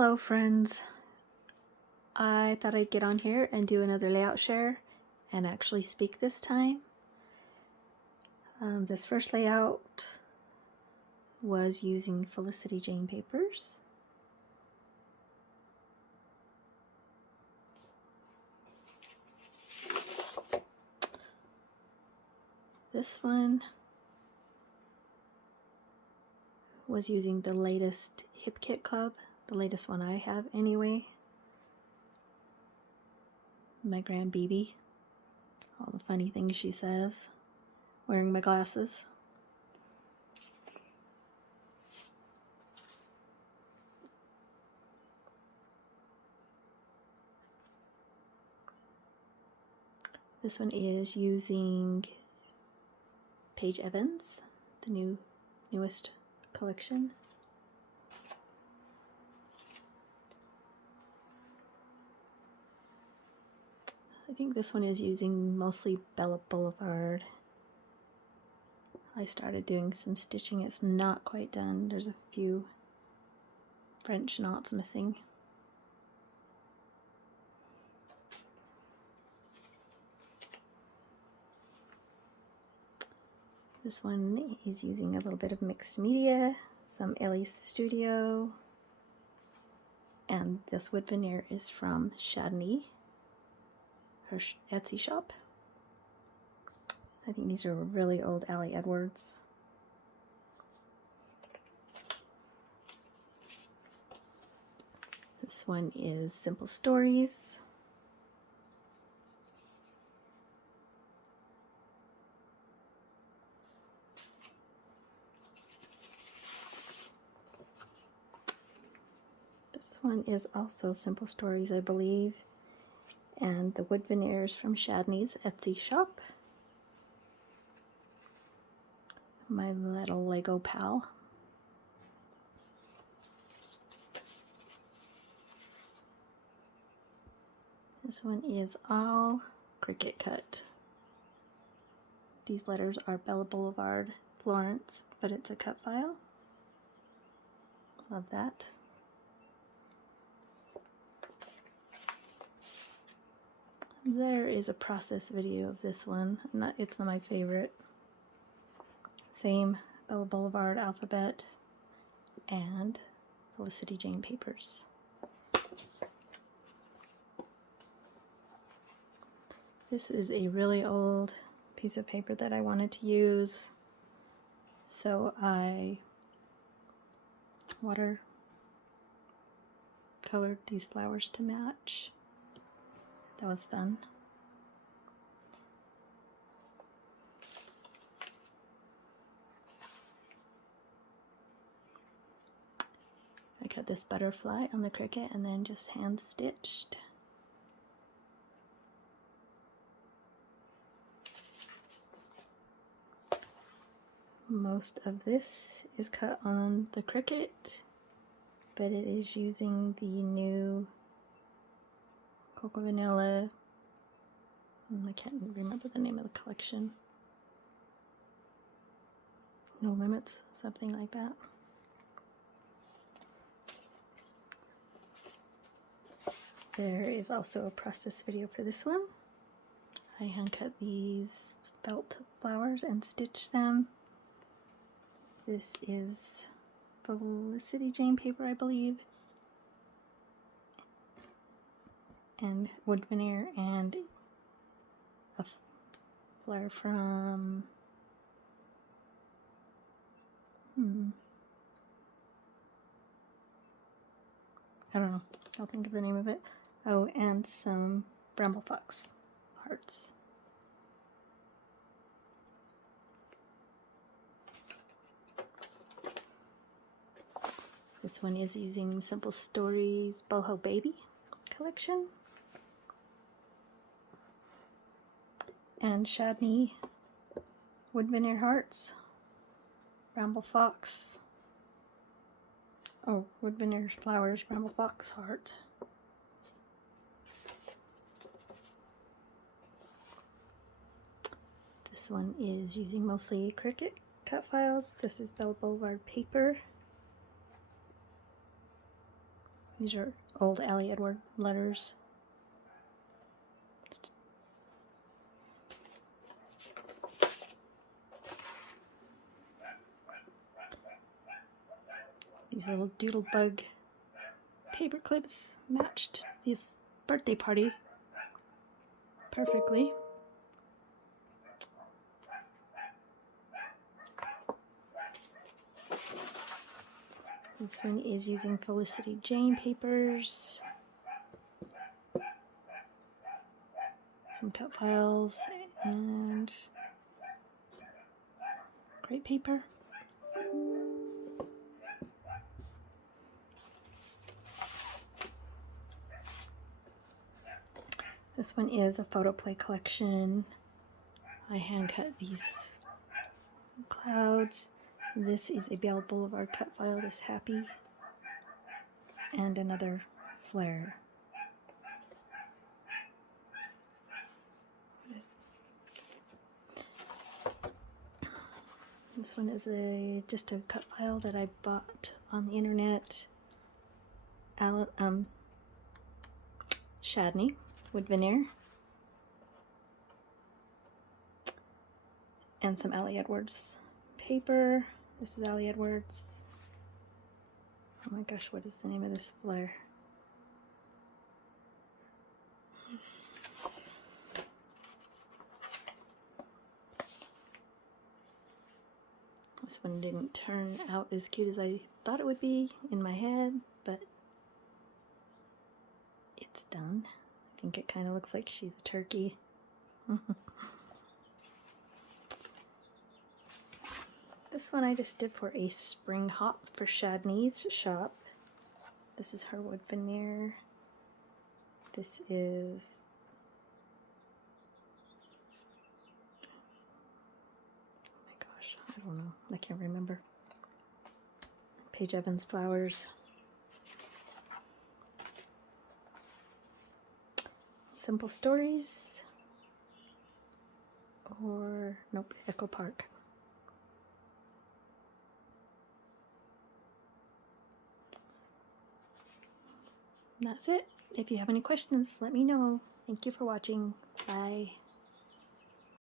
Hello friends, I thought I'd get on here and do another layout share and actually speak this time. This first layout was using Felicity Jane papers. This one was using the latest Hip Kit Club, the latest one I have anyway. My Grand BB, all the funny things she says, wearing my glasses. This one is using Paige Evans, the newest collection. I think this one is using mostly Bella Boulevard. I started doing some stitching. It's not quite done. There's a few French knots missing. This one is using a little bit of mixed media, some Ellie Studio, and this wood veneer is from Shadney, her Etsy shop. I think these are really old Ali Edwards. This one is Simple Stories. This one is also Simple Stories, I believe, and the wood veneers from Shadney's Etsy shop. My little Lego pal. This one is all Cricut cut. These letters are Bella Boulevard, Florence, but it's a cut file. Love that. There is a process video of this one. It's not my favorite. Same Bella Boulevard alphabet and Felicity Jane papers. This is a really old piece of paper that I wanted to use, so I water colored these flowers to match. That was fun. I cut this butterfly on the Cricut and then just hand stitched. Most of this is cut on the Cricut, but it is using the new Cocoa Vanilla, I can't remember the name of the collection, No Limits, something like that. There is also a process video for this one. I hand cut these felt flowers and stitched them. This is Felicity Jane paper, I believe, and wood veneer, and a flare from I don't know, I'll think of the name of it. Oh, and some Bramble Fox hearts. This one is using Simple Stories Boho Baby collection. And Shadney wood veneer hearts. Bramble Fox. Oh, wood veneer flowers, Bramble Fox heart. This one is using mostly Cricut cut files. This is Bella Boulevard paper. These are old Allie Edward letters. These little doodle bug paper clips matched this birthday party perfectly. This one is using Felicity Jane papers, some cut files, and great paper. This one is a photoplay collection. I hand cut these clouds. This is a Bell Boulevard cut file, this Happy, and another flare. This one is just a cut file that I bought on the internet. Chardonnay wood veneer, and some Allie Edwards paper. This is Allie Edwards. Oh my gosh, what is the name of this flare? This one didn't turn out as cute as I thought it would be in my head, but it's done. I think it kind of looks like she's a turkey. This one I just did for a spring hop for Chardonnay's shop. This is her wood veneer. This is I don't know. I can't remember. Paige Evans flowers. Simple Stories. Or, nope, Echo Park. And that's it. If you have any questions, let me know. Thank you for watching. Bye.